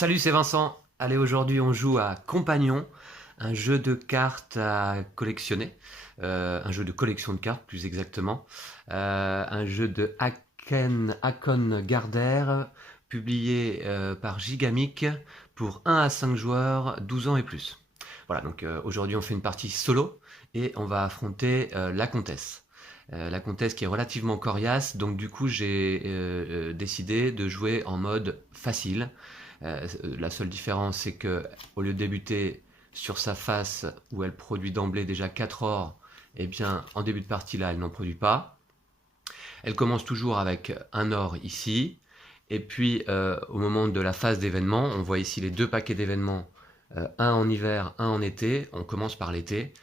Salut, c'est Vincent. Allez, aujourd'hui on joue à Compagnon, un jeu de cartes à collectionner, un jeu de collection de cartes plus exactement, un jeu de Hakon Gardner, publié par Gigamic pour 1 à 5 joueurs, 12 ans et plus. Voilà, donc aujourd'hui on fait une partie solo et on va affronter la comtesse. La comtesse qui est relativement coriace, donc du coup j'ai décidé de jouer en mode facile. La seule différence, c'est que au lieu de débuter sur sa face où elle produit d'emblée déjà 4 ors, eh bien, en début de partie, là, elle n'en produit pas. Elle commence toujours avec un or ici. Et puis, au moment de la phase d'événement, on voit ici les deux paquets d'événements, un en hiver, un en été. On commence par l'été.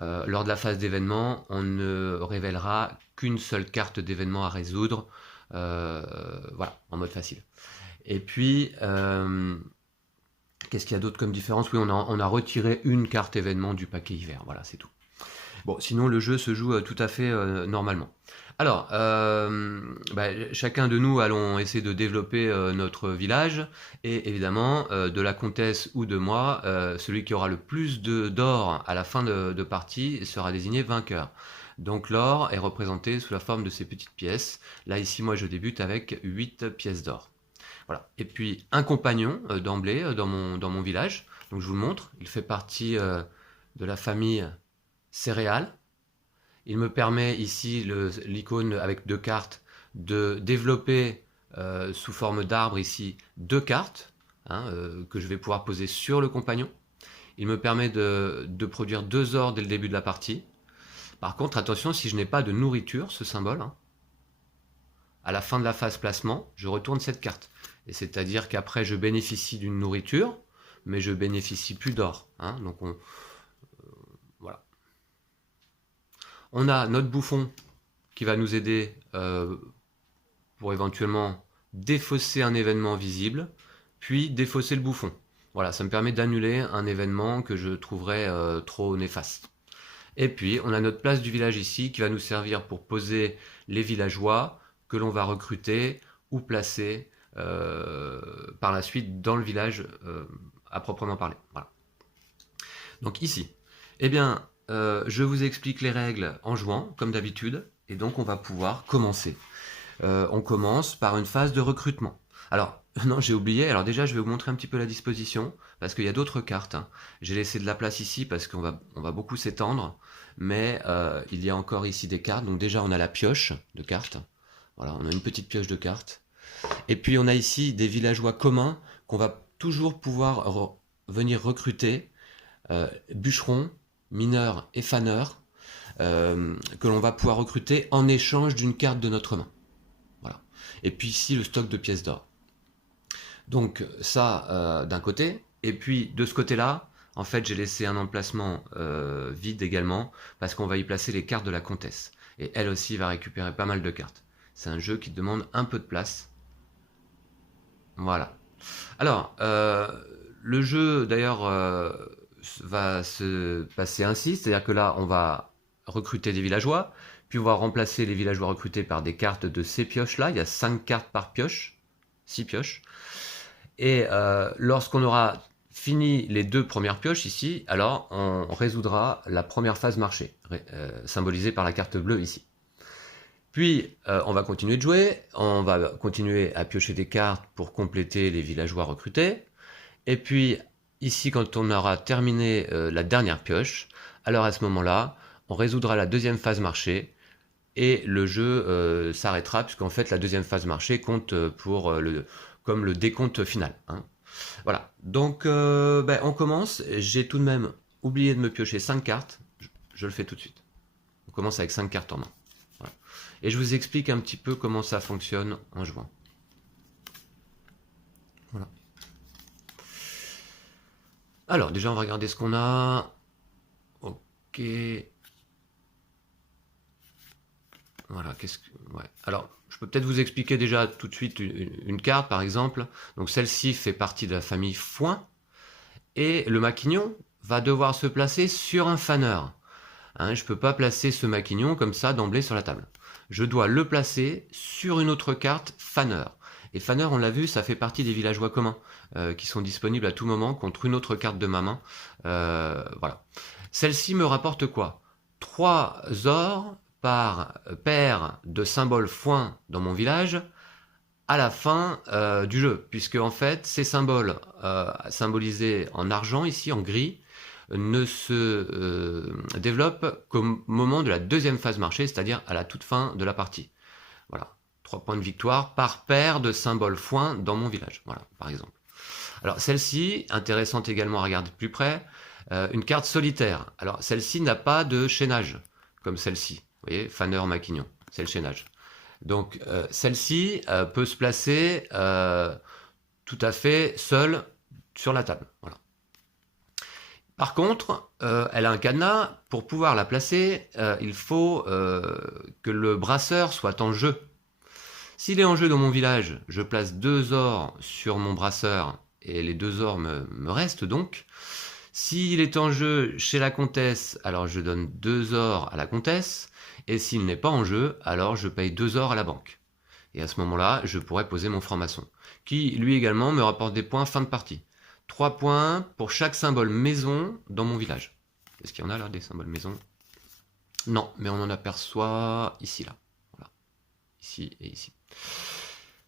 Lors de la phase d'événement, on ne révélera qu'une seule carte d'événement à résoudre. Voilà, en mode facile. Et puis, qu'est-ce qu'il y a d'autre comme différence? Oui, on a retiré une carte événement du paquet hiver. Voilà, c'est tout. Bon, sinon, le jeu se joue tout à fait normalement. Alors, chacun de nous allons essayer de développer notre village. Et évidemment, de la comtesse ou de moi, celui qui aura le plus d'or à la fin de partie sera désigné vainqueur. Donc l'or est représenté sous la forme de ces petites pièces. Là, ici, moi, je débute avec 8 pièces d'or. Voilà. Et puis un compagnon d'emblée dans mon village. Donc je vous le montre. Il fait partie de la famille céréales. Il me permet ici l'icône avec deux cartes de développer sous forme d'arbre ici deux cartes que je vais pouvoir poser sur le compagnon. Il me permet de produire 2 ors dès le début de la partie. Par contre, attention, si je n'ai pas de nourriture, ce symbole, à la fin de la phase placement, je retourne cette carte. Et c'est-à-dire qu'après, je bénéficie d'une nourriture, mais je bénéficie plus d'or. Donc, voilà. On a notre bouffon qui va nous aider pour éventuellement défausser un événement visible, puis défausser le bouffon. Voilà, ça me permet d'annuler un événement que je trouverais trop néfaste. Et puis, on a notre place du village ici qui va nous servir pour poser les villageois que l'on va recruter ou placer par la suite dans le village à proprement parler. Voilà. Donc ici, eh bien, je vous explique les règles en jouant, comme d'habitude, et donc on va pouvoir commencer. On commence par une phase de recrutement. Alors, non, j'ai oublié, alors déjà je vais vous montrer un petit peu la disposition, parce qu'il y a d'autres cartes. J'ai laissé de la place ici parce qu'on va beaucoup s'étendre, mais il y a encore ici des cartes. Donc déjà on a la pioche de cartes. Voilà, on a une petite pioche de cartes. Et puis on a ici des villageois communs qu'on va toujours pouvoir venir recruter, bûcherons, mineurs et faneurs, que l'on va pouvoir recruter en échange d'une carte de notre main. Voilà. Et puis ici le stock de pièces d'or. Donc ça d'un côté, et puis de ce côté-là, en fait j'ai laissé un emplacement vide également, parce qu'on va y placer les cartes de la comtesse. Et elle aussi va récupérer pas mal de cartes. C'est un jeu qui demande un peu de place. Voilà. Alors, le jeu d'ailleurs va se passer ainsi, c'est-à-dire que là on va recruter des villageois, puis on va remplacer les villageois recrutés par des cartes de ces pioches-là. Il y a 5 cartes par pioche, 6 pioches. Et lorsqu'on aura fini les 2 premières pioches ici, alors on résoudra la première phase marché, symbolisée par la carte bleue ici. Puis on va continuer de jouer, on va continuer à piocher des cartes pour compléter les villageois recrutés. Et puis ici, quand on aura terminé la dernière pioche, alors à ce moment-là, on résoudra la deuxième phase marché et le jeu s'arrêtera, puisqu'en fait la deuxième phase marché compte comme le décompte final. Voilà, donc on commence. J'ai tout de même oublié de me piocher 5 cartes, je le fais tout de suite. On commence avec 5 cartes en main. Voilà. Et je vous explique un petit peu comment ça fonctionne en jouant. Voilà. Alors déjà on va regarder ce qu'on a. Ok. Voilà, Alors, je peux peut-être vous expliquer déjà tout de suite une carte, par exemple. Donc celle-ci fait partie de la famille foin. Et le maquignon va devoir se placer sur un faneur. Je ne peux pas placer ce maquignon comme ça d'emblée sur la table. Je dois le placer sur une autre carte faneur. Et Fanner, on l'a vu, ça fait partie des villageois communs qui sont disponibles à tout moment contre une autre carte de ma main. Voilà. Celle-ci me rapporte quoi? 3 ors par paire de symboles foin dans mon village à la fin du jeu, puisque en fait ces symboles symbolisés en argent, ici en gris, ne se développent qu'au moment de la deuxième phase marché, c'est-à-dire à la toute fin de la partie. Voilà, 3 points de victoire par paire de symboles foin dans mon village, voilà, par exemple. Alors celle-ci, intéressante également à regarder de plus près, une carte solitaire. Alors celle-ci n'a pas de chaînage, comme celle-ci. Vous voyez, Fanner, Maquignon, c'est le chaînage. Donc celle-ci peut se placer tout à fait seule sur la table. Voilà. Par contre, elle a un cadenas. Pour pouvoir la placer, il faut que le brasseur soit en jeu. S'il est en jeu dans mon village, je place 2 ors sur mon brasseur et les 2 ors me restent donc. S'il est en jeu chez la comtesse, alors je donne 2 ors à la comtesse. Et s'il n'est pas en jeu, alors je paye 2 ors à la banque. Et à ce moment-là, je pourrais poser mon franc-maçon, qui lui également me rapporte des points fin de partie. 3 points pour chaque symbole maison dans mon village. Est-ce qu'il y en a là, des symboles maison? Non, mais on en aperçoit ici, là. Voilà. Ici et ici.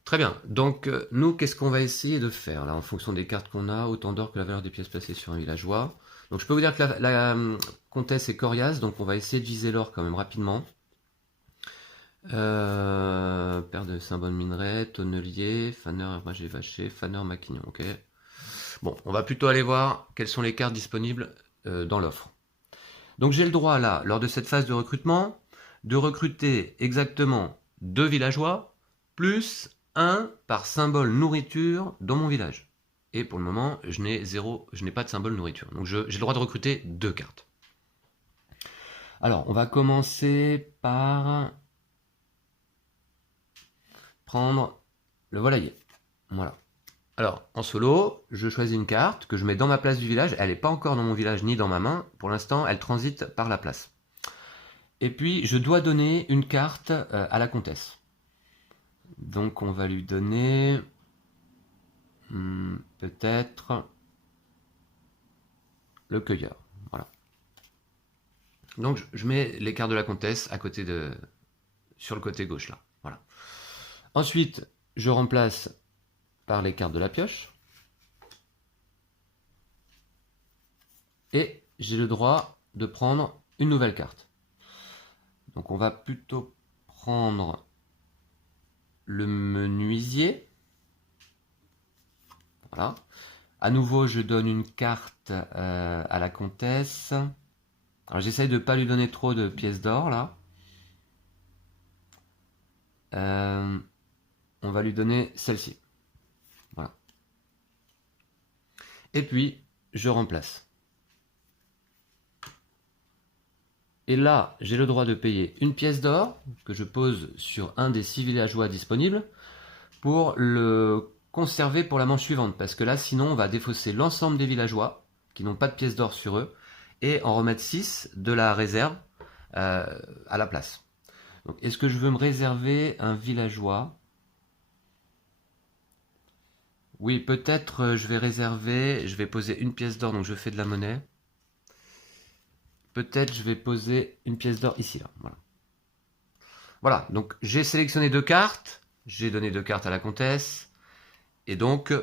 Très bien. Donc, nous, qu'est-ce qu'on va essayer de faire là, en fonction des cartes qu'on a, autant d'or que la valeur des pièces placées sur un villageois. Donc, je peux vous dire que la comtesse est coriace, donc on va essayer de viser l'or quand même rapidement. Paire de symboles minerais, tonnelier, Fanner, Hermagé Vaché, Fanner, Maquignon, ok. Bon, on va plutôt aller voir quelles sont les cartes disponibles dans l'offre. Donc j'ai le droit là, lors de cette phase de recrutement, de recruter exactement 2 villageois, plus 1 par symbole nourriture dans mon village. Et pour le moment, je n'ai pas de symbole nourriture. Donc j'ai le droit de recruter 2 cartes. Alors, on va commencer par prendre le volailler. Voilà. Alors, en solo, je choisis une carte que je mets dans ma place du village. Elle n'est pas encore dans mon village ni dans ma main. Pour l'instant, elle transite par la place. Et puis, je dois donner une carte à la comtesse. Donc, on va lui donner peut-être le cueilleur. Voilà. Donc, je mets les cartes de la comtesse à côté sur le côté gauche, là. Voilà. Ensuite, je remplace par les cartes de la pioche. Et j'ai le droit de prendre une nouvelle carte. Donc on va plutôt prendre le menuisier. Voilà. À nouveau, je donne une carte à la comtesse. Alors j'essaye de ne pas lui donner trop de pièces d'or là. On va lui donner celle-ci. Voilà. Et puis, je remplace. Et là, j'ai le droit de payer une pièce d'or que je pose sur un des 6 villageois disponibles pour le conserver pour la manche suivante. Parce que là, sinon, on va défausser l'ensemble des villageois qui n'ont pas de pièces d'or sur eux et en remettre 6 de la réserve à la place. Donc, est-ce que je veux me réserver un villageois? Oui, peut-être je vais réserver, je vais poser une pièce d'or, donc je fais de la monnaie. Peut-être je vais poser une pièce d'or ici, là. Voilà. Voilà, donc j'ai sélectionné 2 cartes, j'ai donné 2 cartes à la comtesse, et donc,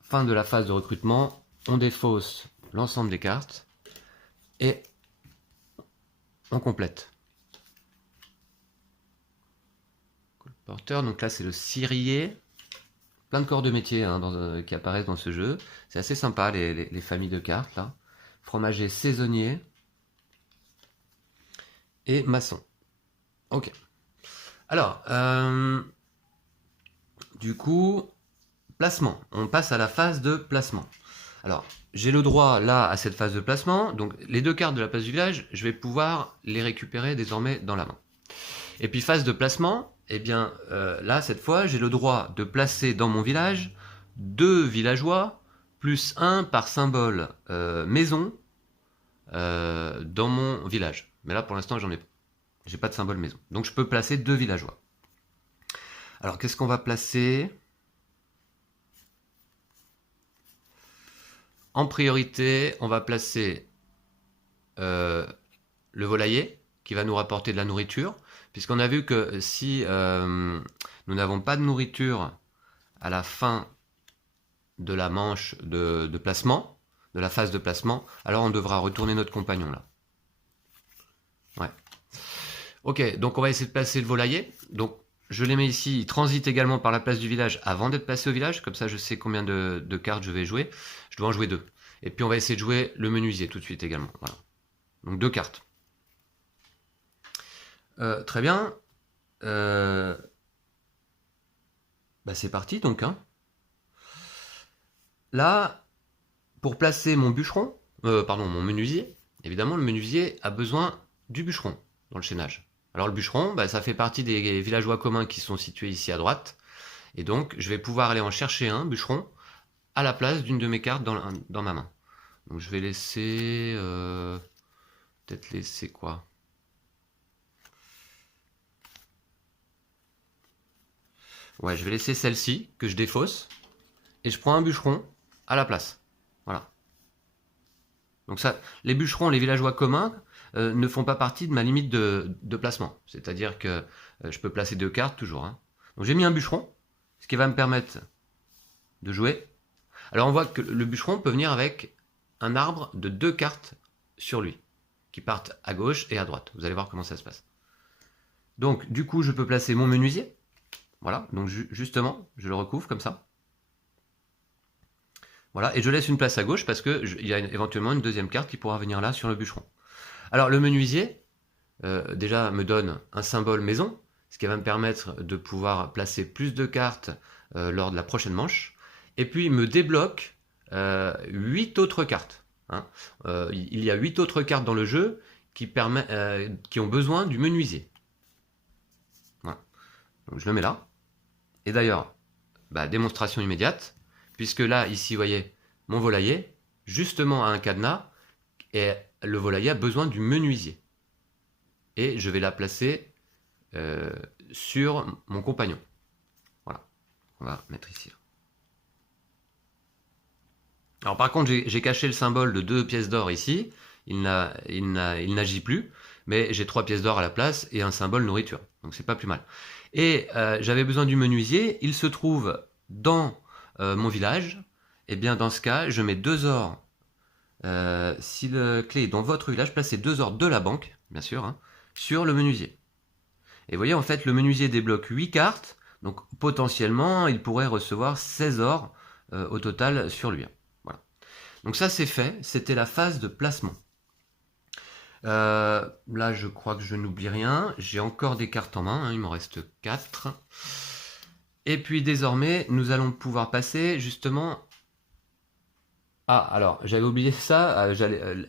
fin de la phase de recrutement, on défausse l'ensemble des cartes, et on complète. Porteur, donc là c'est le cirier. Plein de corps de métier hein, qui apparaissent dans ce jeu. C'est assez sympa les familles de cartes là. Fromager saisonnier et maçon. Ok. Alors, du coup, placement. On passe à la phase de placement. Alors, j'ai le droit là à cette phase de placement. Donc, les 2 cartes de la place du village, je vais pouvoir les récupérer désormais dans la main. Et puis phase de placement, eh bien là cette fois j'ai le droit de placer dans mon village 2 villageois plus 1 par symbole maison dans mon village. Mais là pour l'instant j'ai pas de symbole maison. Donc je peux placer 2 villageois. Alors, qu'est-ce qu'on va placer? En priorité, on va placer le volailler, qui va nous rapporter de la nourriture, puisqu'on a vu que si nous n'avons pas de nourriture à la fin de la manche de placement, de la phase de placement, alors on devra retourner notre compagnon là. Ouais. Ok, donc on va essayer de placer le volailler. Donc je les mets ici, ils transitent également par la place du village avant d'être placés au village, comme ça je sais combien de cartes je vais jouer. Je dois en jouer 2. Et puis on va essayer de jouer le menuisier tout de suite également. Voilà. Donc 2 cartes. Très bien. Bah c'est parti donc. Hein. Là, pour placer mon bûcheron, mon menuisier, évidemment le menuisier a besoin du bûcheron dans le chaînage. Alors le bûcheron, bah, ça fait partie des villageois communs qui sont situés ici à droite. Et donc je vais pouvoir aller en chercher un bûcheron à la place d'une de mes cartes dans ma main. Donc je vais laisser... peut-être laisser quoi? Ouais, je vais laisser celle-ci, que je défausse. Et je prends un bûcheron à la place. Voilà. Donc ça, les bûcherons, les villageois communs, ne font pas partie de ma limite de placement. C'est-à-dire que je peux placer 2 cartes toujours. Hein. Donc j'ai mis un bûcheron, ce qui va me permettre de jouer. Alors on voit que le bûcheron peut venir avec un arbre de 2 cartes sur lui, qui partent à gauche et à droite. Vous allez voir comment ça se passe. Donc du coup, je peux placer mon menuisier. Voilà, donc justement, je le recouvre comme ça. Voilà, et je laisse une place à gauche parce qu'il y a éventuellement une deuxième carte qui pourra venir là sur le bûcheron. Alors le menuisier, déjà me donne un symbole maison, ce qui va me permettre de pouvoir placer plus de cartes lors de la prochaine manche. Et puis me débloque 8 autres cartes. Hein. Il y a 8 autres cartes dans le jeu qui ont besoin du menuisier. Voilà. Donc je le mets là. Et d'ailleurs, bah, démonstration immédiate, puisque là, ici, vous voyez, mon volailler, justement a un cadenas, et le volailler a besoin du menuisier. Et je vais la placer sur mon compagnon. Voilà, on va mettre ici. Alors par contre, j'ai caché le symbole de 2 pièces d'or ici, il n'agit plus, mais j'ai 3 pièces d'or à la place et un symbole nourriture, donc c'est pas plus mal. Et j'avais besoin du menuisier, il se trouve dans mon village, et bien dans ce cas, je mets 2 ors. Si la clé est dans votre village, placez 2 ors de la banque, bien sûr, hein, sur le menuisier. Et vous voyez, en fait, le menuisier débloque 8 cartes, donc potentiellement, il pourrait recevoir 16 ors au total sur lui. Voilà. Donc ça, c'est fait, c'était la phase de placement. Là, je crois que je n'oublie rien. J'ai encore des cartes en main, hein, il m'en reste 4. Et puis désormais, nous allons pouvoir passer justement... Ah, alors, j'avais oublié ça.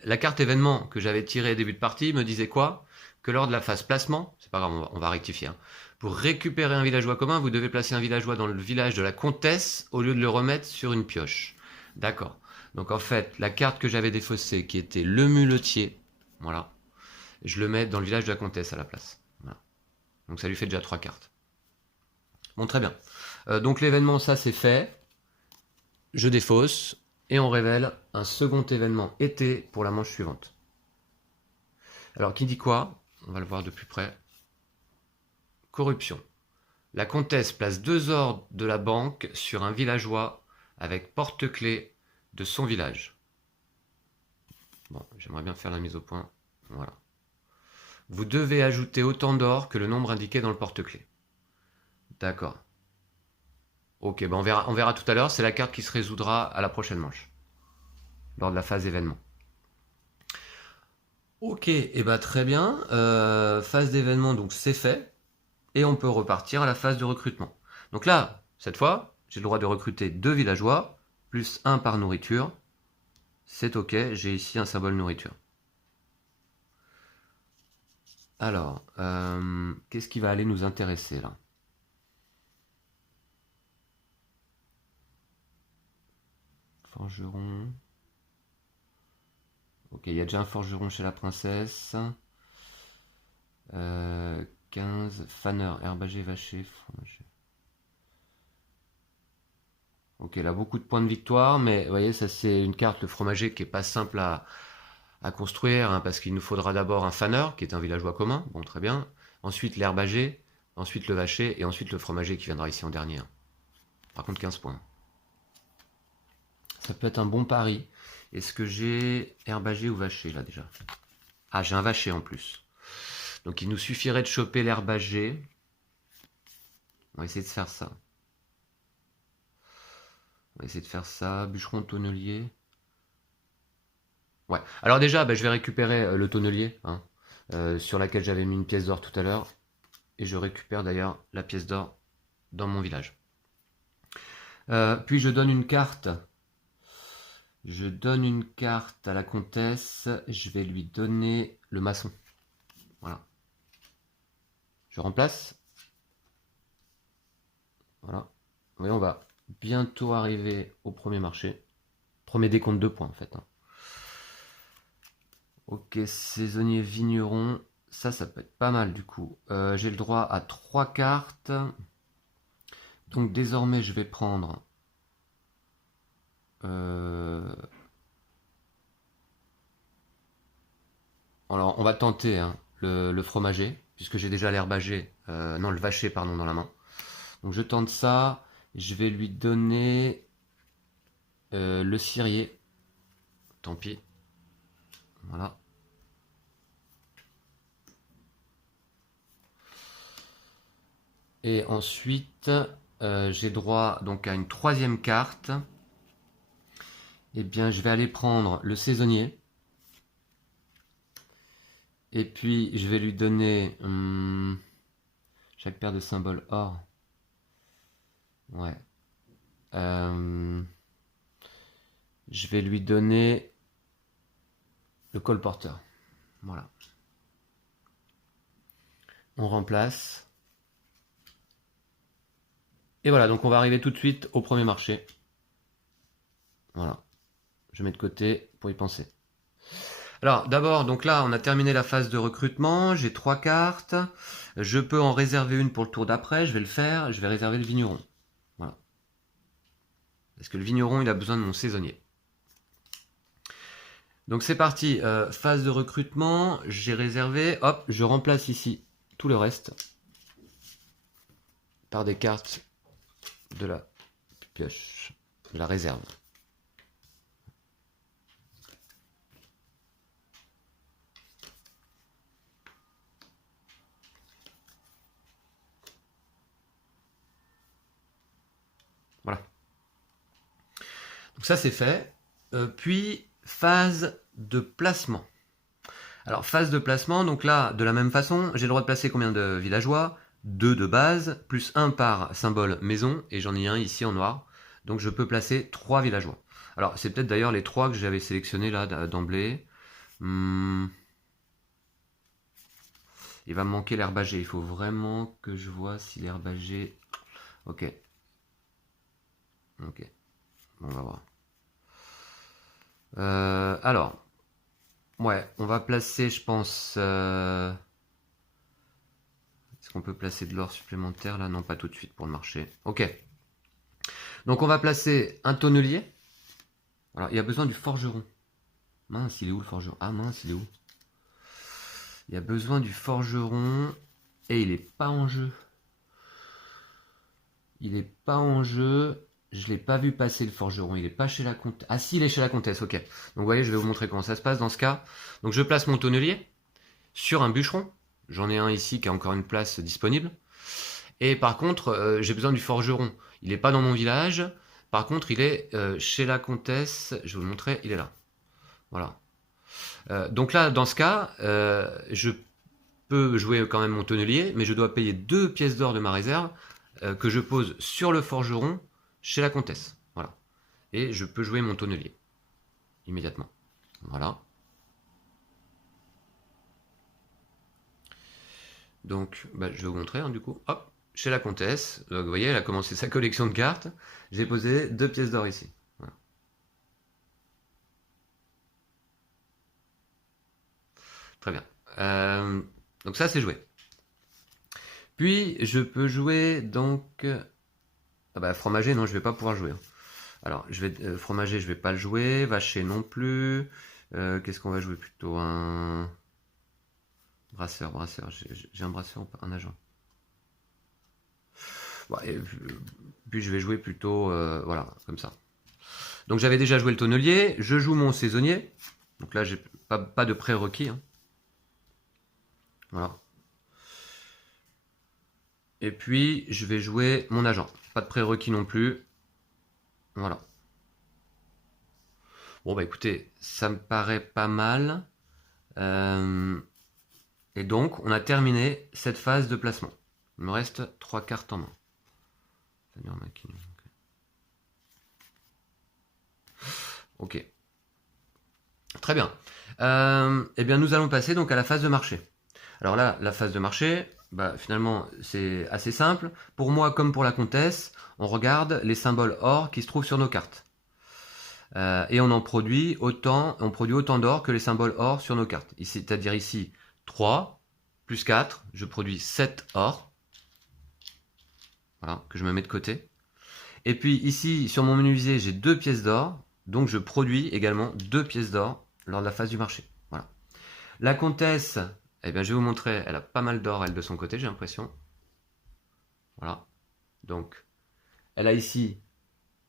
La carte événement que j'avais tirée au début de partie me disait quoi? Que lors de la phase placement, c'est pas grave, on va rectifier. Hein, pour récupérer un villageois commun, vous devez placer un villageois dans le village de la comtesse au lieu de le remettre sur une pioche. D'accord. Donc en fait, la carte que j'avais défaussée, qui était le muletier, voilà, je le mets dans le village de la comtesse à la place. Voilà. Donc ça lui fait déjà 3 cartes. Bon, très bien. Donc l'événement, ça c'est fait. Je défausse. Et on révèle un second événement été pour la manche suivante. Alors, qui dit quoi? On va le voir de plus près. Corruption. La comtesse place 2 ors de la banque sur un villageois avec porte-clés de son village. Bon, j'aimerais bien faire la mise au point. Voilà. Vous devez ajouter autant d'or que le nombre indiqué dans le porte-clés. D'accord. Ok, ben on verra tout à l'heure. C'est la carte qui se résoudra à la prochaine manche. Lors de la phase événement. Ok, et bah très bien. Phase d'événement, donc c'est fait. Et on peut repartir à la phase de recrutement. Donc là, cette fois, j'ai le droit de recruter 2 villageois, plus 1 par nourriture. C'est ok, j'ai ici un symbole nourriture. Alors, qu'est-ce qui va aller nous intéresser là? Forgeron. Ok, il y a déjà un forgeron chez la princesse. 15. Faneur, herbager, vacher, fromager. Ok, elle a beaucoup de points de victoire, mais vous voyez, ça c'est une carte, le fromager, qui est pas simple à construire, hein, parce qu'il nous faudra d'abord un faneur, qui est un villageois commun, bon très bien, ensuite l'herbager, ensuite le vacher, et ensuite le fromager qui viendra ici en dernier. Hein. Par contre 15 points. Ça peut être un bon pari. Est-ce que j'ai herbager ou vacher là déjà? Ah, j'ai un vacher en plus. Donc il nous suffirait de choper l'herbager. On va essayer de faire ça. On va essayer de faire ça. Bûcheron, tonnelier. Ouais. Alors déjà, je vais récupérer le tonnelier, hein, sur laquelle j'avais mis une pièce d'or tout à l'heure. Et je récupère d'ailleurs la pièce d'or dans mon village. Puis je donne une carte. Je donne une carte à la comtesse. Je vais lui donner le maçon. Voilà. Je remplace. Voilà. Oui, on va bientôt arriver au premier marché. Premier décompte de points en fait. Hein. Ok, saisonnier vigneron. Ça peut être pas mal du coup. J'ai le droit à 3 cartes. Donc désormais je vais prendre... Alors on va tenter hein, le fromager, puisque j'ai déjà l'herbager, non le vacher pardon dans la main. Donc je tente ça, je vais lui donner le cirier. Tant pis. Voilà. Et ensuite, j'ai droit donc à une troisième carte. Eh bien, je vais aller prendre le saisonnier. Et puis, je vais lui donner chaque paire de symboles or. Ouais. Je vais lui donner le colporteur. Voilà. On remplace. Et voilà, donc on va arriver tout de suite au premier marché. Voilà. Je mets de côté pour y penser. Alors d'abord, donc là on a terminé la phase de recrutement, j'ai 3 cartes, je peux en réserver une pour le tour d'après, je vais le faire, je vais réserver le vigneron. Voilà. Parce que le vigneron il a besoin de mon saisonnier. Donc c'est parti, phase de recrutement, j'ai réservé, hop, je remplace ici tout le reste par des cartes de la pioche, de la réserve. Voilà. Donc ça c'est fait. Puis phase de placement. Alors phase de placement, donc là de la même façon, j'ai le droit de placer combien de villageois? 2 de base, plus 1 par symbole maison, et j'en ai un ici en noir. Donc je peux placer 3 villageois. Alors c'est peut-être d'ailleurs les 3 que j'avais sélectionnés là d'emblée. Il va me manquer l'herbager, il faut vraiment que je vois si l'herbager... Ok. Ok. Bon, on va voir. Alors, ouais, on va placer, je pense... Est-ce qu'on peut placer de l'or supplémentaire là? Non, pas tout de suite pour le marché. Ok. Donc on va placer un tonnelier. Alors, il y a besoin du forgeron. Mince, il est où le forgeron? Ah mince, il est où? Il y a besoin du forgeron. Et il n'est pas en jeu. Il n'est pas en jeu. Je l'ai pas vu passer le forgeron. Il n'est pas chez la comtesse. Ah si, il est chez la comtesse, ok. Donc vous voyez, je vais vous montrer comment ça se passe dans ce cas. Donc je place mon tonnelier sur un bûcheron. J'en ai un ici qui a encore une place disponible. Et par contre, j'ai besoin du forgeron. Il n'est pas dans mon village. Par contre, il est chez la comtesse. Je vais vous le montrer, il est là. Voilà. Donc là, dans ce cas, je peux jouer quand même mon tonnelier, mais je dois payer 2 pièces d'or de ma réserve que je pose sur le forgeron chez la comtesse. Voilà. Et je peux jouer mon tonnelier immédiatement. Voilà. Donc, je vais vous montrer, hein, du coup. Hop, chez la comtesse. Donc, vous voyez, elle a commencé sa collection de cartes. J'ai posé 2 pièces d'or ici. Voilà. Très bien. Donc ça, c'est joué. Puis, je peux jouer, donc... Ah fromager, non, je vais pas pouvoir jouer. Alors, fromager, je vais pas le jouer. Vacher non plus. Qu'est-ce qu'on va jouer plutôt? Un brasseur. J'ai un brasseur ou pas? Un agent. Bon, puis je vais jouer plutôt, voilà, comme ça. Donc j'avais déjà joué le tonnelier. Je joue mon saisonnier. Donc là, j'ai pas de prérequis. Hein. Voilà. Et puis, je vais jouer mon agent. Pas de prérequis non plus. Voilà. Bon, bah écoutez, ça me paraît pas mal. Et donc, on a terminé cette phase de placement. Il me reste 3 cartes en main. Ok. Très bien. Eh bien, nous allons passer donc à la phase de marché. Alors là, la phase de marché, bah, finalement, c'est assez simple. Pour moi, comme pour la comtesse, on regarde les symboles or qui se trouvent sur nos cartes. Et on produit autant d'or que les symboles or sur nos cartes. C'est-à-dire ici, 3 plus 4, je produis 7 or. Voilà, que je me mets de côté. Et puis ici, sur mon menuisier, j'ai 2 pièces d'or. Donc je produis également 2 pièces d'or lors de la phase du marché. Voilà. La comtesse, eh bien, je vais vous montrer, elle a pas mal d'or, elle, de son côté, j'ai l'impression. Voilà. Donc, elle a ici...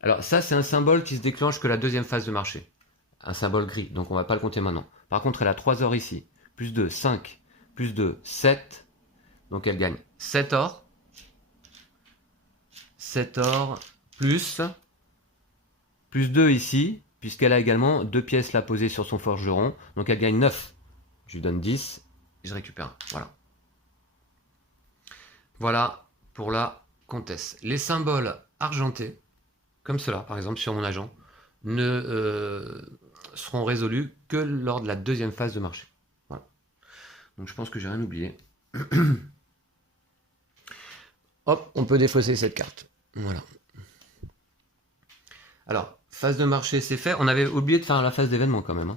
Alors ça, c'est un symbole qui se déclenche que la deuxième phase de marché. Un symbole gris, donc on va pas le compter maintenant. Par contre, elle a 3 or ici. Plus 2, 5. Plus 2, 7. Donc elle gagne 7 or. 7 or plus 2 ici, puisqu'elle a également 2 pièces là posées sur son forgeron. Donc elle gagne 9. Je lui donne 10 et je récupère. Voilà. Voilà pour la comtesse. Les symboles argentés, comme cela par exemple sur mon agent, ne seront résolus que lors de la deuxième phase de marché. Voilà. Donc je pense que j'ai rien oublié. Hop, on peut défausser cette carte. Voilà. Alors, phase de marché, c'est fait. On avait oublié de faire la phase d'événement quand même,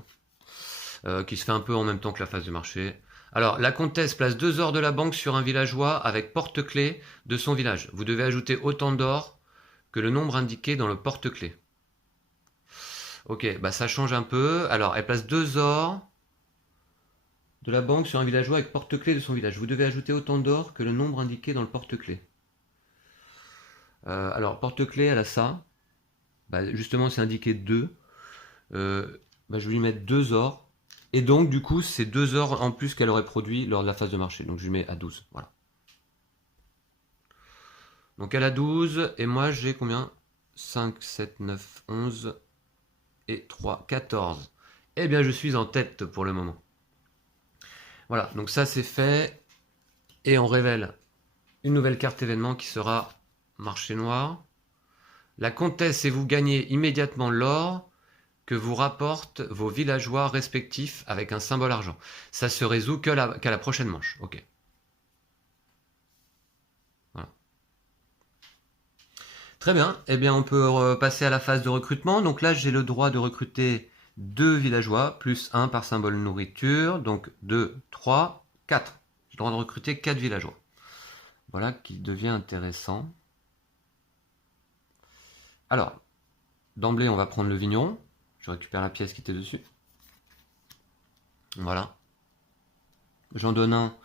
hein, qui se fait un peu en même temps que la phase de marché. Alors, la comtesse place 2 ors de la banque sur un villageois avec porte-clés de son village. Vous devez ajouter autant d'or que le nombre indiqué dans le porte-clés. Ok, bah ça change un peu. Alors, elle place 2 ors de la banque sur un villageois avec porte-clés de son village. Vous devez ajouter autant d'or que le nombre indiqué dans le porte-clés. Alors, porte-clés, elle a ça. Bah, justement, c'est indiqué 2. Bah, je vais lui mettre 2 ors. Et donc, du coup, c'est 2 ors en plus qu'elle aurait produit lors de la phase de marché. Donc, je lui mets à 12. Voilà. Donc, elle a 12. Et moi, j'ai combien? 5, 7, 9, 11 et 3, 14. Eh bien, je suis en tête pour le moment. Voilà, donc ça, c'est fait. Et on révèle une nouvelle carte événement qui sera marché noir. La comtesse et vous gagnez immédiatement l'or que vous rapportent vos villageois respectifs avec un symbole argent. Ça se résout qu'à la prochaine manche. Ok. Voilà. Très bien. Eh bien, on peut passer à la phase de recrutement. Donc là, j'ai le droit de recruter 2 villageois, plus 1 par symbole nourriture. Donc 2, 3, 4. J'ai le droit de recruter 4 villageois. Voilà qui devient intéressant. Alors, d'emblée, on va prendre le vigneron. Je récupère la pièce qui était dessus. Voilà. J'en donne un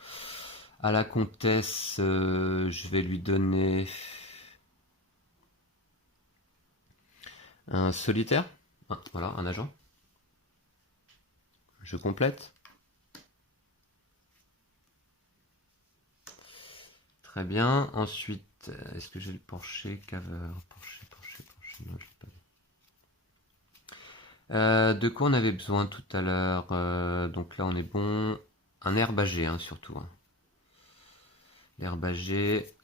à la comtesse. Je vais lui donner un solitaire. Ah, voilà, un agent. Je complète. Très bien. Ensuite, est-ce que j'ai le porcher, caveur, porcher, non, je l'ai pas vu. De quoi on avait besoin tout à l'heure? Donc là, on est bon. Un herbager, hein, surtout. Hein. L'herbager.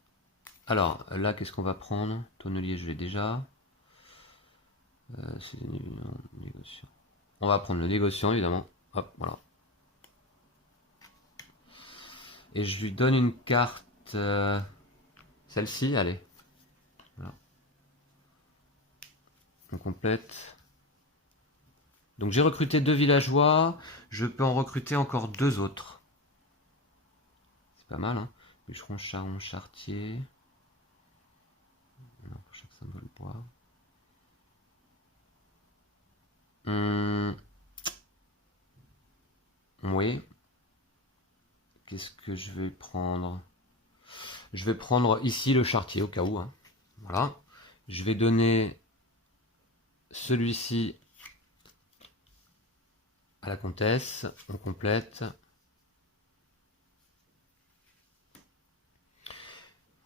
Alors, là, qu'est-ce qu'on va prendre? Tonnelier, je l'ai déjà. C'est négociant. On va prendre le négociant, évidemment. Hop, voilà. Et je lui donne une carte. Celle-ci, allez. Voilà. On complète. Donc j'ai recruté 2 villageois. Je peux en recruter encore 2 autres. C'est pas mal, hein. Bûcheron, charron, chartier. Non, pour chaque symbole bois. Qu'est-ce que je vais prendre? Je vais prendre ici le charretier au cas où. Hein. Voilà. Je vais donner celui-ci à la comtesse. On complète.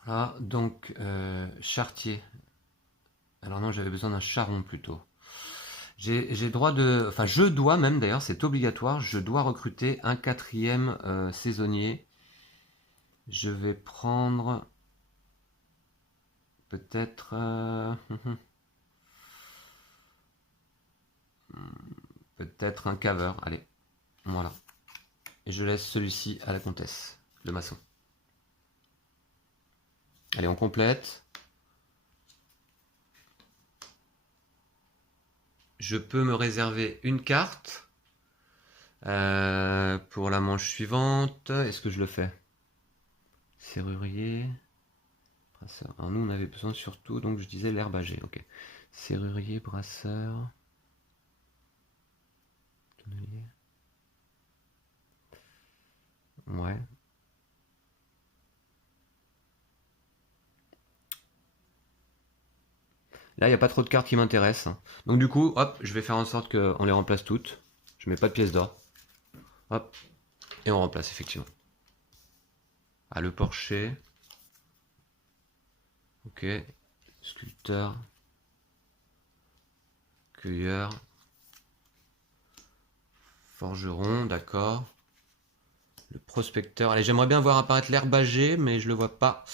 Voilà. Donc, charretier. Alors non, j'avais besoin d'un charron plutôt. J'ai droit de... Enfin, je dois même, d'ailleurs, c'est obligatoire, je dois recruter un 4e saisonnier. Je vais prendre... Peut-être... peut-être un caveur, allez. Voilà. Et je laisse celui-ci à la comtesse, le maçon. Allez, on complète. Je peux me réserver une carte pour la manche suivante. Est-ce que je le fais? Serrurier. Brasseur. Alors nous, on avait besoin surtout, donc je disais l'herbagé. Ok. Serrurier, brasseur. Tonnelier. Ouais. Là, il n'y a pas trop de cartes qui m'intéressent. Donc du coup, hop, je vais faire en sorte qu'on les remplace toutes. Je mets pas de pièces d'or. Hop. Et on remplace, effectivement. Ah, le porcher. Ok. Sculpteur. Cueilleur. Forgeron, d'accord. Le prospecteur. Allez, j'aimerais bien voir apparaître l'herbager, mais je le vois pas.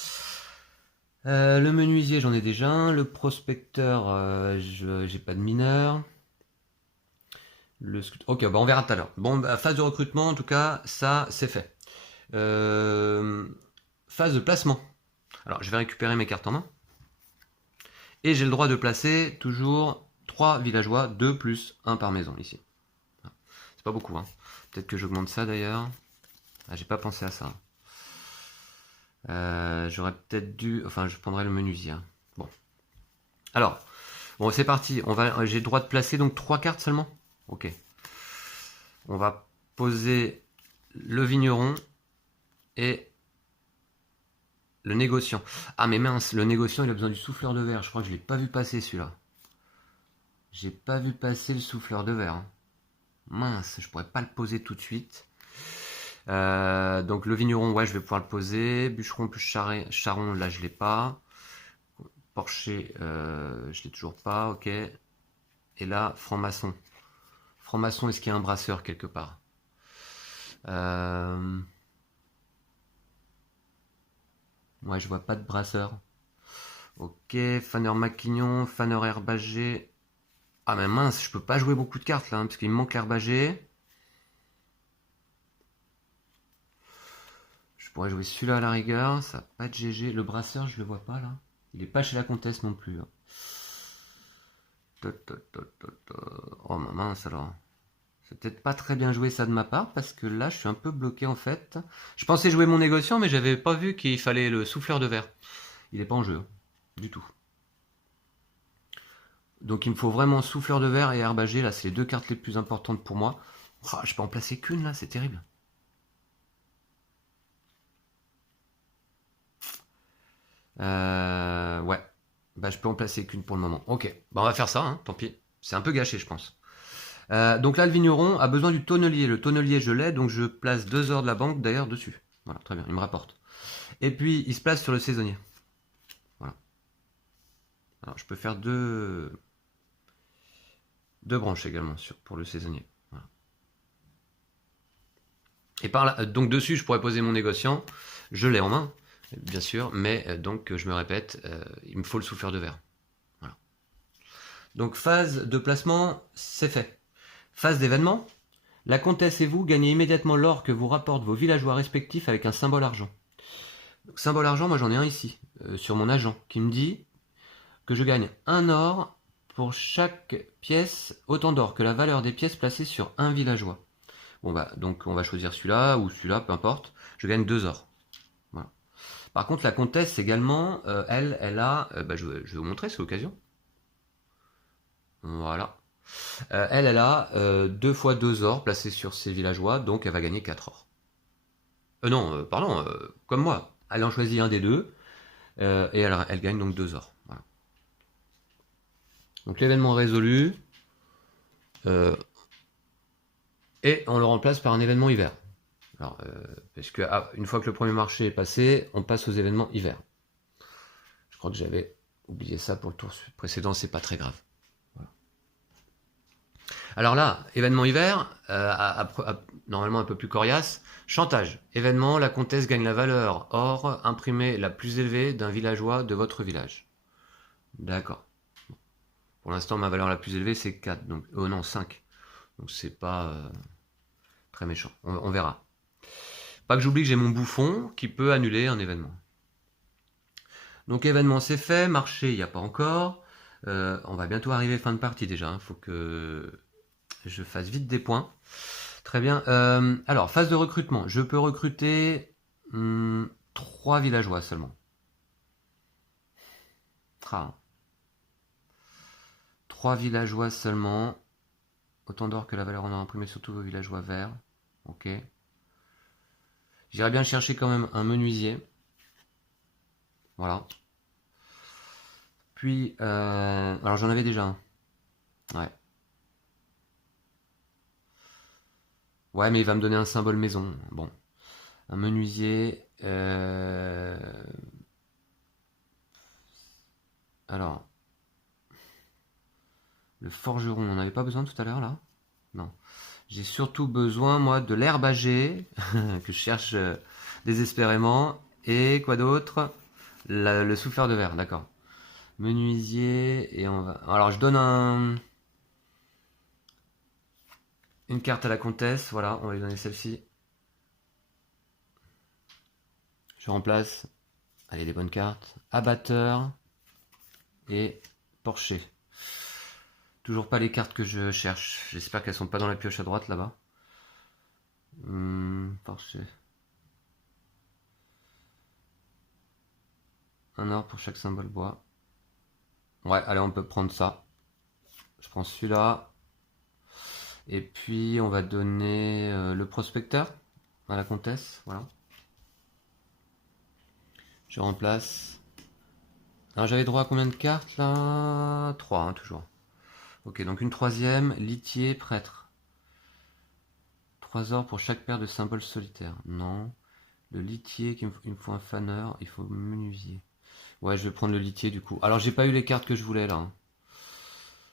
Le menuisier, j'en ai déjà un. Le prospecteur, j'ai pas de mineur. Ok, bah on verra tout à l'heure. Bon, bah, phase de recrutement, en tout cas, ça, c'est fait. Phase de placement. Alors, je vais récupérer mes cartes en main. Et j'ai le droit de placer toujours 3 villageois, 2 plus 1 par maison, ici. C'est pas beaucoup, hein. Peut-être que j'augmente ça, d'ailleurs. Ah, j'ai pas pensé à ça. J'aurais peut-être dû... Enfin, je prendrai le menuisier. Bon. Alors, bon, c'est parti. J'ai le droit de placer donc 3 cartes seulement. Ok. On va poser le vigneron et le négociant. Ah, mais mince, le négociant, il a besoin du souffleur de verre. Je crois que je l'ai pas vu passer, celui-là. J'ai pas vu passer le souffleur de verre. Hein. Mince, je pourrais pas le poser tout de suite. Donc le vigneron, ouais, je vais pouvoir le poser. Bûcheron plus charron, là, je l'ai pas. Porcher, je l'ai toujours pas, ok. Et là, franc-maçon. Franc-maçon, est-ce qu'il y a un brasseur quelque part? Ouais, je vois pas de brasseur. Ok, faneur maquignon, faneur herbager. Ah mais mince, je peux pas jouer beaucoup de cartes là, hein, parce qu'il me manque l'herbager. Je pourrais jouer celui-là à la rigueur, ça va pas de GG. Le brasseur, je le vois pas là. Il est pas chez la comtesse non plus. Hein. Oh mince alors. C'est peut-être pas très bien joué ça de ma part, parce que là je suis un peu bloqué en fait. Je pensais jouer mon négociant, mais j'avais pas vu qu'il fallait le souffleur de verre. Il est pas en jeu, hein, du tout. Donc il me faut vraiment souffleur de verre et herbager, là c'est les 2 cartes les plus importantes pour moi. Oh, je peux en placer qu'une là, c'est terrible. Ouais. Bah je peux en placer qu'une pour le moment. Ok, bah on va faire ça, hein, tant pis. C'est un peu gâché je pense. Donc là le vigneron a besoin du tonnelier. Le tonnelier je l'ai, donc je place 2 heures de la banque d'ailleurs dessus. Voilà, très bien, il me rapporte. Et puis il se place sur le saisonnier. Voilà. Alors je peux faire deux branches également pour le saisonnier. Voilà. Et par là, donc dessus je pourrais poser mon négociant. Je l'ai en main. Bien sûr, mais donc je me répète, il me faut le souffleur de verre. Voilà. Donc phase de placement, c'est fait. Phase d'événement, la comtesse et vous gagnez immédiatement l'or que vous rapportent vos villageois respectifs avec un symbole argent. Donc, symbole argent, moi j'en ai un ici, sur mon agent, qui me dit que je gagne 1 or pour chaque pièce, autant d'or que la valeur des pièces placées sur un villageois. Bon bah, donc on va choisir celui-là ou celui-là, peu importe. Je gagne 2 or. Voilà. Par contre, la comtesse également, elle a... bah, je vais vous montrer, c'est l'occasion. Voilà. Elle a 2 fois 2 ors placés sur ses villageois, donc elle va gagner 4 ors. Non, pardon, comme moi. Elle en choisit un des deux, et elle gagne donc 2 or. Voilà. Donc l'événement résolu, et on le remplace par un événement hiver. Alors, parce que une fois que le premier marché est passé, on passe aux événements hiver. Je crois que j'avais oublié ça pour le tour précédent, c'est pas très grave. Voilà. Alors là, événement hiver, normalement un peu plus coriace. Chantage. Événement, la comtesse gagne la valeur or imprimée la plus élevée d'un villageois de votre village. D'accord. Pour l'instant, ma valeur la plus élevée, c'est 4. Donc, non, 5. Donc, c'est pas très méchant. On verra. Pas que j'oublie que j'ai mon bouffon qui peut annuler un événement. Donc, événement, c'est fait. Marché, il n'y a pas encore. On va bientôt arriver fin de partie déjà. Il faut que je fasse vite des points. Très bien. Alors, phase de recrutement. Je peux recruter 3 villageois seulement. 3 villageois seulement. Autant d'or que la valeur en a imprimé sur tous vos villageois verts. Ok. J'irais bien chercher quand même un menuisier. Voilà. Puis, alors j'en avais déjà un. Ouais. Ouais, mais il va me donner un symbole maison. Bon. Un menuisier. Alors. Le forgeron, on n'avait pas besoin tout à l'heure là? Non. J'ai surtout besoin, moi, de l'herbager, que je cherche désespérément. Et quoi d'autre? Le souffleur de verre, d'accord. Menuisier, et on va... Alors, je donne une carte à la comtesse, voilà, on va lui donner celle-ci. Je remplace, allez, les bonnes cartes. Abatteur et porcher. Toujours pas les cartes que je cherche. J'espère qu'elles sont pas dans la pioche à droite là-bas. Porcher. Un or pour chaque symbole bois. Ouais, allez, on peut prendre ça. Je prends celui-là. Et puis, on va donner le prospecteur à la comtesse. Voilà. Je remplace. Alors, j'avais droit à combien de cartes là? 3, hein, toujours. Ok, donc une troisième. Litier, prêtre. 3 or pour chaque paire de symboles solitaires. Non. Le litier, il me faut un faneur. Il faut menuisier. Ouais, je vais prendre le litier du coup. Alors, j'ai pas eu les cartes que je voulais là. Hein.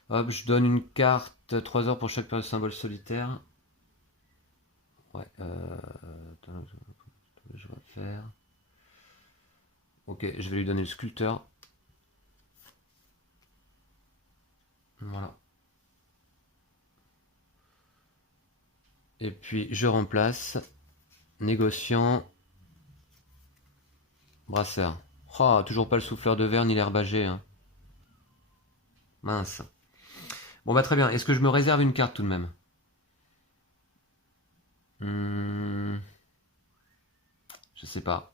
Hop, je donne une carte, 3 heures pour chaque paire de symboles solitaires. Ouais, je vais faire. Ok, je vais lui donner le sculpteur. Voilà. Et puis, je remplace négociant, brasseur. Oh, toujours pas le souffleur de verre ni l'herbager. Hein. Mince. Bon, bah très bien. Est-ce que je me réserve une carte tout de même? Je sais pas.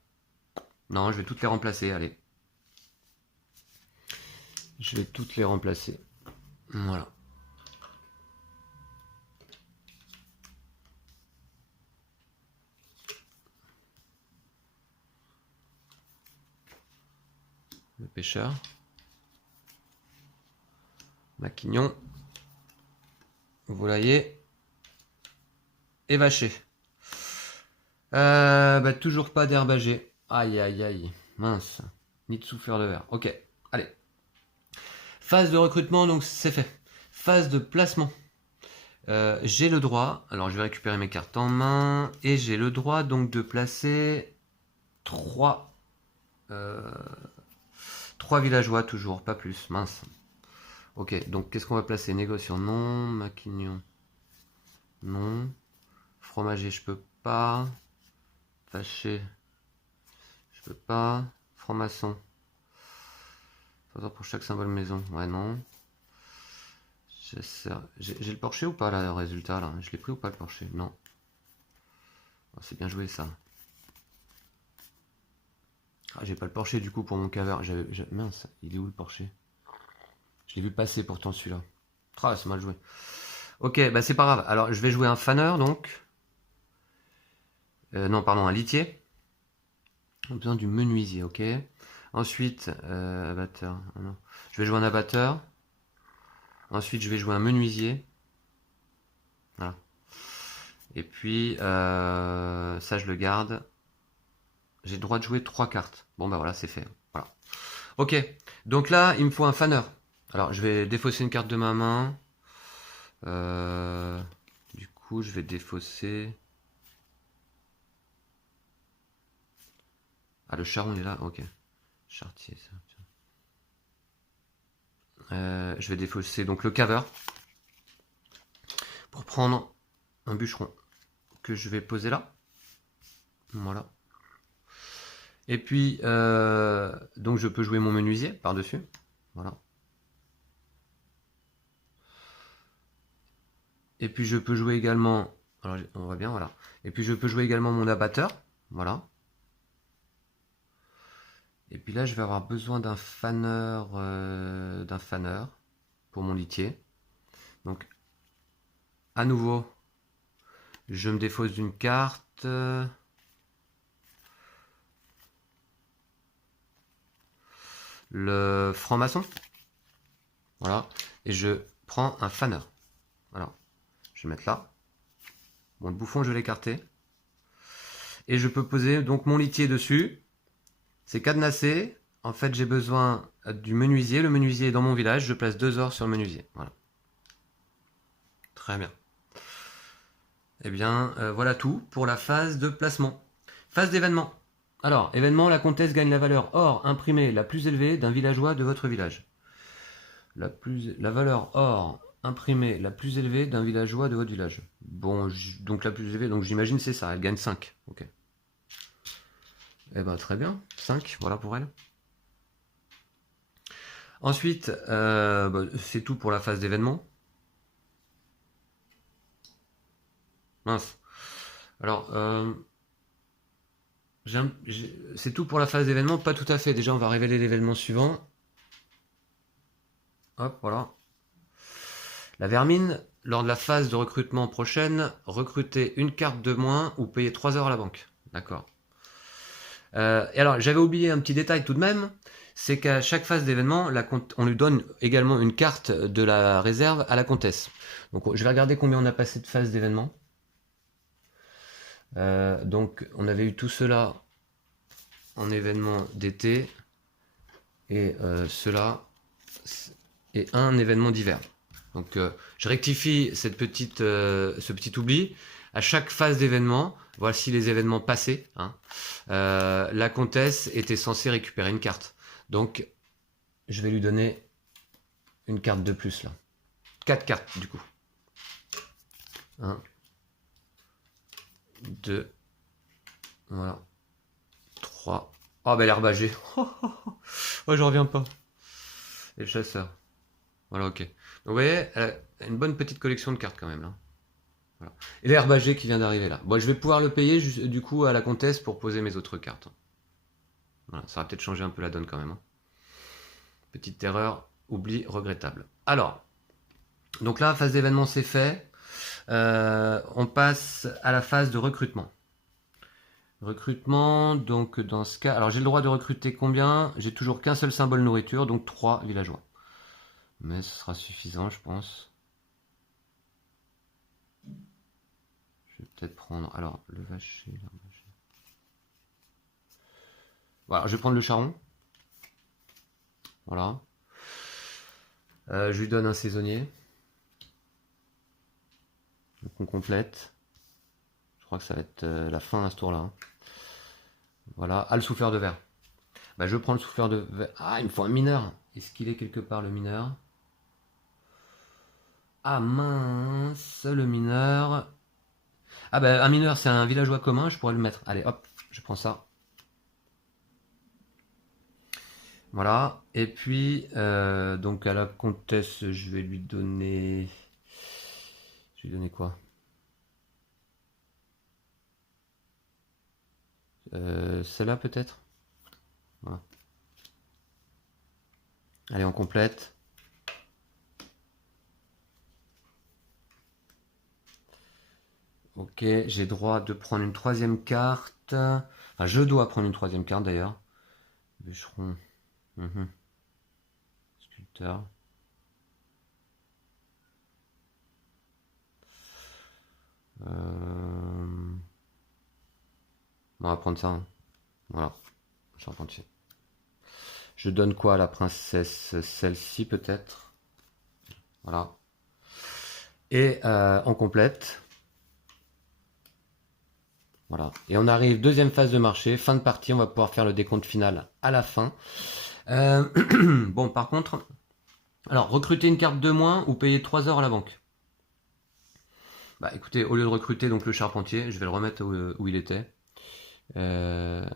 Non, je vais toutes les remplacer, allez. Je vais toutes les remplacer. Voilà. Le pêcheur. Maquignon. Volailler. Et vacher. Bah, toujours pas d'herbager. Aïe, aïe, aïe. Mince. Ni de souffleur de verre. Ok, allez. Phase de recrutement, donc c'est fait. Phase de placement. J'ai le droit, alors je vais récupérer mes cartes en main, et j'ai le droit donc de placer 3 villageois toujours, pas plus, mince. Ok, donc qu'est-ce qu'on va placer? Négociant, non. Maquignon, non. Fromager, je peux pas. Vacher, je peux pas. Franc-maçon. Pour chaque symbole maison, ouais, non. J'ai le porcher ou pas là, le résultat là? Je l'ai pris ou pas le porcher? Non. Oh, c'est bien joué ça. Ah, j'ai pas le porcher du coup pour mon caveur. Mince, il est où le porcher? Je l'ai vu passer pourtant celui-là. Ah, c'est mal joué. Ok, bah c'est pas grave. Alors je vais jouer un faneur donc. Non, pardon, un litier. On a besoin du menuisier, ok. Ensuite, abatteur. Non. Je vais jouer un abatteur. Ensuite, je vais jouer un menuisier. Voilà. Et puis, ça, je le garde. J'ai le droit de jouer 3 cartes. Bon, bah voilà, c'est fait. Voilà. Ok. Donc là, il me faut un faneur. Alors, je vais défausser une carte de ma main. Du coup, je vais défausser... Ah, le charron, il est là. Ok. Chartier, ça. Je vais défausser donc le caveur. Pour prendre un bûcheron que je vais poser là. Voilà. Et puis, donc je peux jouer mon menuisier par-dessus. Voilà. Et puis je peux jouer également... Alors on voit bien, voilà. Et puis je peux jouer également mon abatteur. Voilà. Et puis là, je vais avoir besoin d'un faneur pour mon litier. Donc, à nouveau, je me défausse d'une carte. Le franc-maçon. Voilà. Et je prends un faneur. Voilà. Je vais mettre là. Bon, le bouffon, je vais l'écarter. Et je peux poser donc mon litier dessus. C'est cadenassé. En fait, j'ai besoin du menuisier. Le menuisier est dans mon village. Je place 2 ors sur le menuisier. Voilà. Très bien. Eh bien, voilà tout pour la phase de placement. Phase d'événement. Alors, événement, la comtesse gagne la valeur or imprimée la plus élevée d'un villageois de votre village. La valeur or imprimée la plus élevée d'un villageois de votre village. Bon, donc la plus élevée, donc j'imagine c'est ça, elle gagne 5. Ok. Eh ben très bien, 5, voilà pour elle. Ensuite, c'est tout pour la phase d'événement. Mince. Alors, c'est tout pour la phase d'événement, pas tout à fait. Déjà, on va révéler l'événement suivant. Hop, voilà. La vermine, lors de la phase de recrutement prochaine, recrutez une carte de moins ou payez 3 heures à la banque. D'accord. Et alors, j'avais oublié un petit détail tout de même, c'est qu'à chaque phase d'événement, on lui donne également une carte de la réserve à la comtesse. Donc, je vais regarder combien on a passé de phases d'événement. Donc, on avait eu tout cela en événement d'été, et cela est un événement d'hiver. Donc, je rectifie ce petit oubli. À chaque phase d'événement, voici les événements passés. Hein. La comtesse était censée récupérer une carte. Donc, je vais lui donner une carte de plus là. 4 cartes du coup. 1, 2, voilà. 3. Oh, bah l'herbagé. Oh, j'en reviens pas. Et le chasseur. Voilà, ok. Donc, vous voyez, elle a une bonne petite collection de cartes quand même là. Voilà. Et l'herbagé qui vient d'arriver là. Bon, je vais pouvoir le payer du coup à la comtesse pour poser mes autres cartes. Voilà, ça va peut-être changer un peu la donne quand même. Hein. Petite erreur, oubli regrettable. Alors, donc là, phase d'événement c'est fait. On passe à la phase de recrutement. Recrutement, donc dans ce cas... Alors j'ai le droit de recruter combien? J'ai toujours qu'un seul symbole nourriture, donc 3 villageois. Mais ce sera suffisant, je pense. Je vais peut-être prendre... Alors, le vacher... Voilà, je vais prendre le charron. Voilà. Je lui donne un saisonnier. Donc on complète. Je crois que ça va être la fin à ce tour-là. Hein. Voilà. Ah, le souffleur de verre. Bah, je prends le souffleur de verre. Ah, il me faut un mineur. Est-ce qu'il est quelque part le mineur? Ah mince, le mineur. Ah bah un mineur c'est un villageois commun, je pourrais le mettre. Allez hop, je prends ça. Voilà. Et puis donc à la comtesse, je vais lui donner. Je vais lui donner quoi? Celle-là peut-être. Voilà. Allez, on complète. Ok. Ok, j'ai droit de prendre une troisième carte. Enfin, je dois prendre une troisième carte d'ailleurs. Bûcheron. Mhm. Sculpteur. On va prendre ça, hein. Voilà, charpentier. Je donne quoi à la princesse? Celle-ci peut-être. Voilà. Et on complète. Voilà. Et on arrive, deuxième phase de marché, fin de partie, on va pouvoir faire le décompte final à la fin. Bon, par contre, alors, recruter une carte de moins ou payer 3 heures à la banque? Bah écoutez, au lieu de recruter donc le charpentier, je vais le remettre où il était. Ah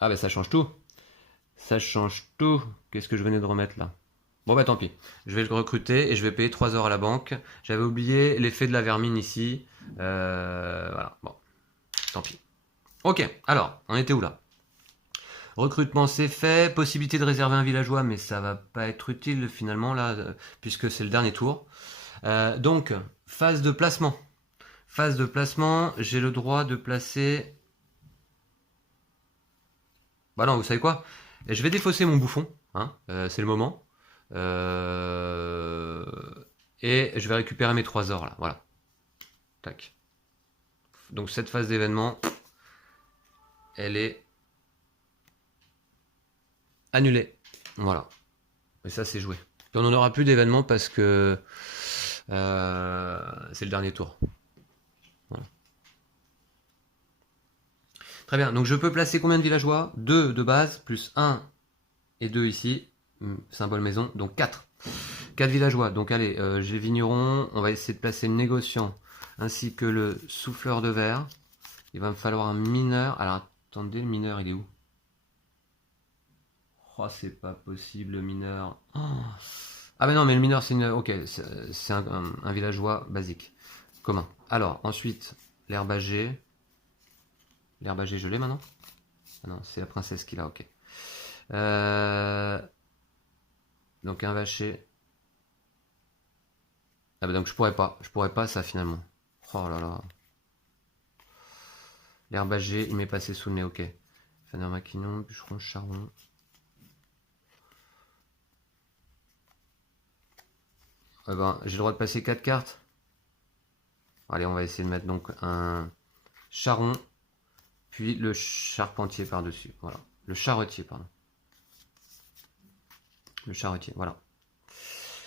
bah ça change tout. Ça change tout. Qu'est-ce que je venais de remettre là? Bon bah tant pis. Je vais le recruter et je vais payer 3 heures à la banque. J'avais oublié l'effet de la vermine ici. Voilà, bon, tant pis. Ok, alors, on était où là? Recrutement c'est fait, possibilité de réserver un villageois, mais ça va pas être utile finalement là, puisque c'est le dernier tour. Donc, phase de placement. Phase de placement, j'ai le droit de placer... Bah non, vous savez quoi? Je vais défausser mon bouffon, hein, c'est le moment. Et je vais récupérer mes 3 ors là, voilà. Tac. Donc cette phase d'événement, elle est annulée. Voilà. Et ça c'est joué. Et on n'en aura plus d'événement parce que c'est le dernier tour. Voilà. Très bien, donc je peux placer combien de villageois? 2 de base, plus 1 et 2 ici, symbole maison, donc 4. 4 villageois, donc allez, j'ai vigneron, on va essayer de placer le négociant, ainsi que le souffleur de verre. Il va me falloir un mineur, alors attendez, le mineur il est où? Oh c'est pas possible le mineur. Oh. Ah mais non mais le mineur c'est une... Ok, c'est un villageois basique, commun. Alors ensuite, l'herbager. L'herbager je l'ai maintenant? Ah non, c'est la princesse qui l'a, ok. Donc un vacher. Ah bah donc je pourrais pas ça finalement. Oh là là. L'herbager, il m'est passé sous le nez, ok. Faneur maquinon, bûcheron, charron. Eh ben, j'ai le droit de passer 4 cartes. Allez, on va essayer de mettre donc un charron, puis le charpentier par-dessus. Voilà. Le charretier, pardon. Le charretier, voilà.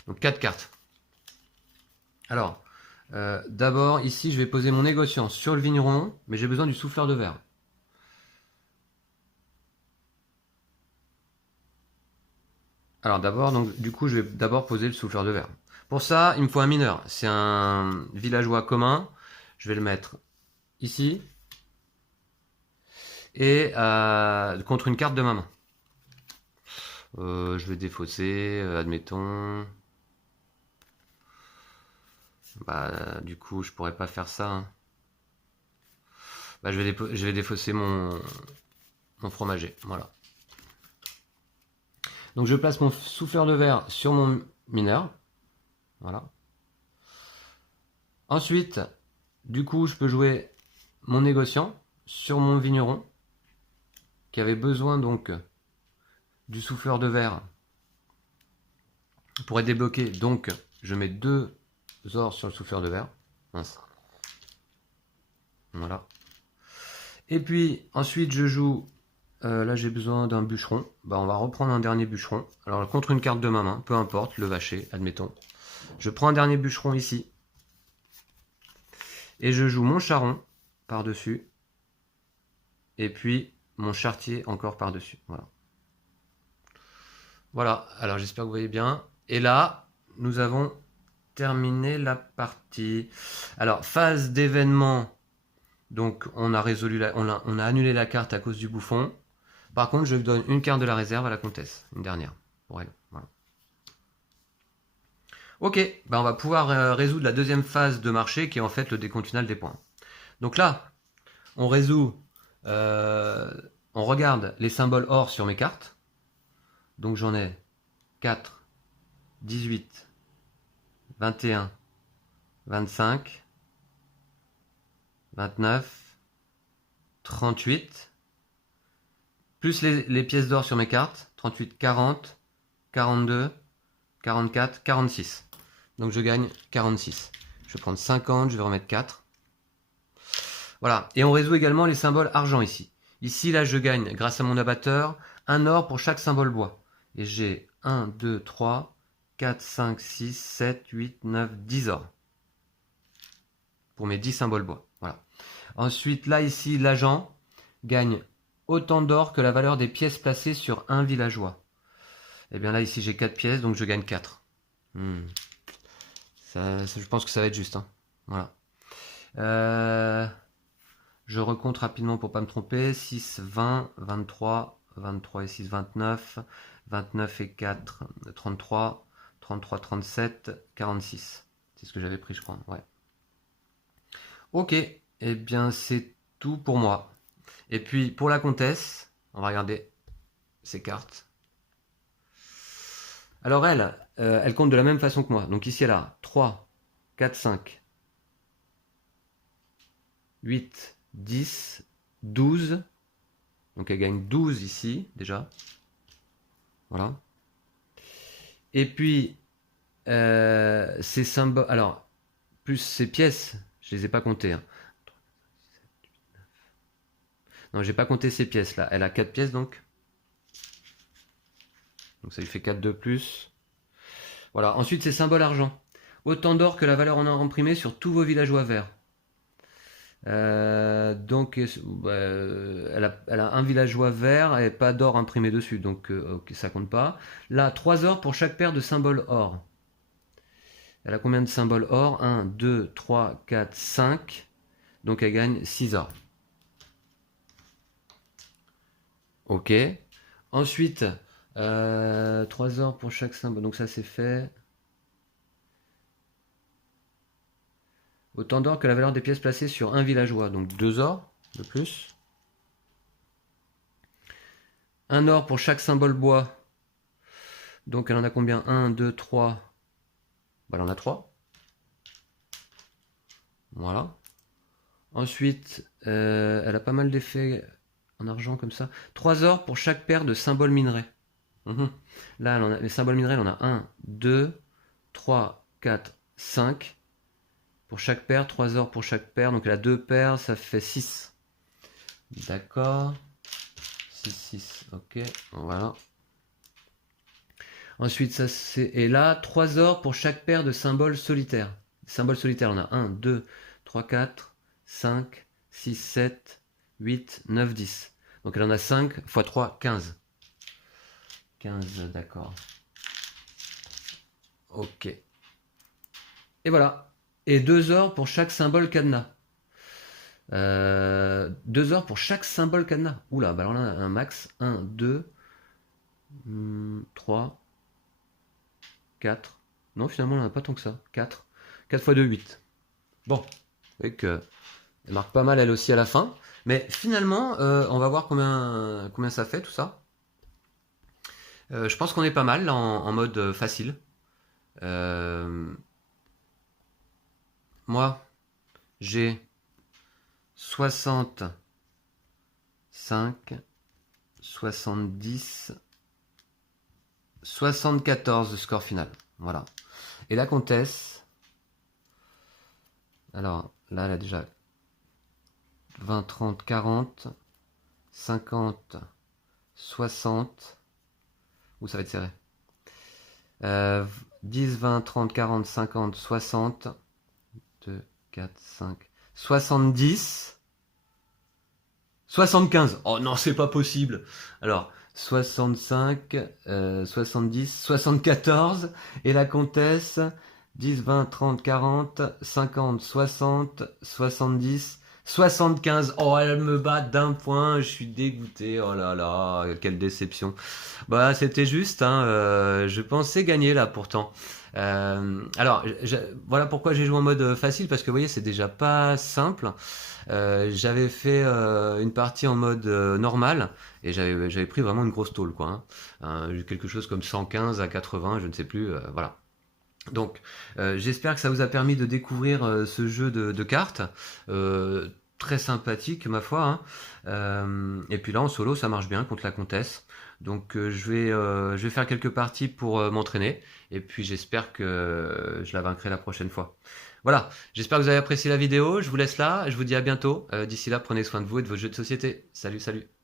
Donc 4 cartes. Alors, d'abord, ici, je vais poser mon négociant sur le vigneron, mais j'ai besoin du souffleur de verre. Alors d'abord, donc du coup, je vais d'abord poser le souffleur de verre. Pour ça, il me faut un mineur. C'est un villageois commun. Je vais le mettre ici. Et contre une carte de ma main. Je vais défausser, admettons. Bah, du coup, je pourrais pas faire ça, hein. Bah, je vais défausser mon fromager. Voilà. Donc, je place mon souffleur de verre sur mon mineur. Voilà. Ensuite, du coup, je peux jouer mon négociant sur mon vigneron qui avait besoin donc du souffleur de verre pour être débloqué. Donc, je mets 2 ors sur le souffleur de verre. Mince. Voilà. Et puis, ensuite, je joue... là, j'ai besoin d'un bûcheron. Bah, on va reprendre un dernier bûcheron. Alors, contre une carte de ma main, peu importe, le vacher, admettons. Je prends un dernier bûcheron ici. Et je joue mon charron par-dessus. Et puis, mon charretier encore par-dessus. Voilà. Voilà, alors j'espère que vous voyez bien. Et là, nous avons terminé la partie. Alors, phase d'événement. Donc, on a résolu on a annulé la carte à cause du bouffon. Par contre, je donne une carte de la réserve à la comtesse. Une dernière, pour elle. Voilà. Ok, ben on va pouvoir résoudre la deuxième phase de marché, qui est en fait le décompte final des points. Donc là, on résout... on regarde les symboles or sur mes cartes. Donc j'en ai 4, 18, 21, 25, 29, 38, plus les pièces d'or sur mes cartes, 38, 40, 42, 44, 46. Donc je gagne 46. Je vais prendre 50, je vais remettre 4. Voilà, et on résout également les symboles argent ici. Ici, là, je gagne, grâce à mon abatteur, un or pour chaque symbole bois. Et j'ai 1, 2, 3, 4, 5, 6, 7, 8, 9, 10 or. Pour mes 10 symboles bois. Voilà. Ensuite, là, ici, l'agent gagne autant d'or que la valeur des pièces placées sur un villageois. Et bien là, ici, j'ai 4 pièces, donc je gagne 4. Ça, je pense que ça va être juste. Hein. Voilà. Je recompte rapidement pour pas me tromper. 6, 20, 23, 23 et 6, 29, 29 et 4, 33, 33, 37, 46. C'est ce que j'avais pris, je crois. Ouais. Ok, eh bien c'est tout pour moi. Et puis pour la comtesse, on va regarder ses cartes. Alors elle compte de la même façon que moi. Donc ici elle a 3, 4, 5, 8, 10, 12. Donc elle gagne 12 ici déjà. Voilà. Et puis ces symboles. Alors, plus ces pièces, je les ai pas comptées. Hein. Non, j'ai pas compté ces pièces là. Elle a 4 pièces donc. Donc ça lui fait 4 de plus. Voilà. Ensuite, ces symboles argent. Autant d'or que la valeur en or imprimé sur tous vos villageois verts. Donc elle a un villageois vert et pas d'or imprimé dessus, donc okay, ça compte pas. Là, 3 or pour chaque paire de symboles or. Elle a combien de symboles or? 1, 2, 3, 4, 5. Donc elle gagne 6 or. Ok. Ensuite, 3 or pour chaque symbole. Donc ça c'est fait. Autant d'or que la valeur des pièces placées sur un villageois. Donc 2 or de plus. 1 or pour chaque symbole bois. Donc elle en a combien? 1, 2, 3. Bah, elle en a 3. Voilà. Ensuite, elle a pas mal d'effets en argent comme ça. 3 or pour chaque paire de symboles minerais. Là, elle en a, les symboles minerais, on a 1, 2, 3, 4, 5. Pour chaque paire, 3 or pour chaque paire. Donc elle a 2 paires, ça fait 6. D'accord. 6, 6, ok. Voilà. Ensuite, ça c'est. Et là, 3 or pour chaque paire de symboles solitaires. Symboles solitaires, on a 1, 2, 3, 4, 5, 6, 7, 8, 9, 10. Donc elle en a 5 x 3, 15. 15, d'accord. Ok. Et voilà. Et 2 or pour chaque symbole cadenas. 2 or pour chaque symbole cadenas. Oula, bah alors là, un max. 1, 2, 3, 4. Non, finalement, on n'en a pas tant que ça. 4. 4 x 2, 8. Bon. Vous voyez qu'elle marque pas mal elle aussi à la fin. Mais finalement, on va voir combien ça fait tout ça. Je pense qu'on est pas mal là, en mode facile. Moi, j'ai 65, 70, 74 de score final. Voilà. Et la comtesse, alors là, elle a déjà 20, 30, 40, 50, 60. Où ça va être serré. 10, 20, 30, 40, 50, 60. 2, 4, 5, 70. 75. Oh non, c'est pas possible. Alors, 65, 70, 74. Et la comtesse, 10, 20, 30, 40, 50, 60, 70, 75. Oh, elle me bat d'un point. Je suis dégoûté. Oh là là, quelle déception. Bah, c'était juste. Hein, je pensais gagner là pourtant. Alors, voilà pourquoi j'ai joué en mode facile, parce que vous voyez, c'est déjà pas simple. J'avais fait une partie en mode normal et j'avais pris vraiment une grosse tôle, quoi. Hein. Quelque chose comme 115 à 80, je ne sais plus. Voilà. Donc, j'espère que ça vous a permis de découvrir ce jeu de cartes. Très sympathique, ma foi, hein. Et puis là, en solo, ça marche bien contre la comtesse. Donc, je vais faire quelques parties pour m'entraîner. Et puis, j'espère que je la vaincrai la prochaine fois. Voilà, j'espère que vous avez apprécié la vidéo. Je vous laisse là. Je vous dis à bientôt. D'ici là, prenez soin de vous et de vos jeux de société. Salut, salut.